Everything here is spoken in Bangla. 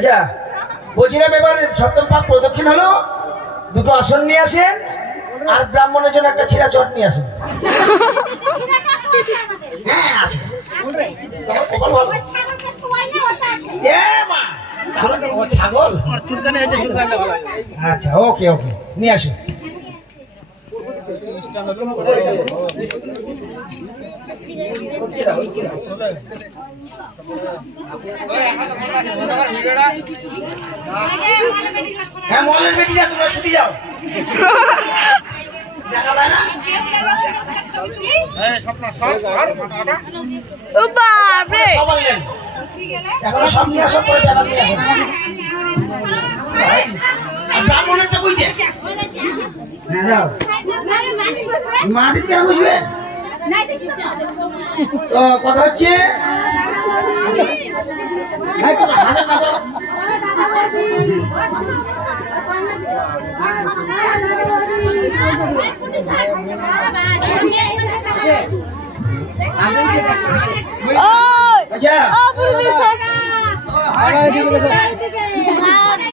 আচ্ছা বলছিলাম এবার সপ্তম পাক প্রদক্ষিণ হলো, দুটো আসন নিয়ে আসেন আর ব্রাহ্মণের জন্য একটা ছিঁড়া চট নিয়ে আসেন। হ্যাঁ আছে। ছাগল আচ্ছা ওকে ওকে নিয়ে আসুন। হ্যাঁ মলের বেটি যা, তোমরা ছুটি যাও। দেখা পায় না এখন সব নিয়ে আসো, পরে টাকা নিয়ে আসো। ব্রাহ্মণেরটা বুঝতে হ্যাঁ যাও মাটির কেন বুঝবে। তো কথা হচ্ছে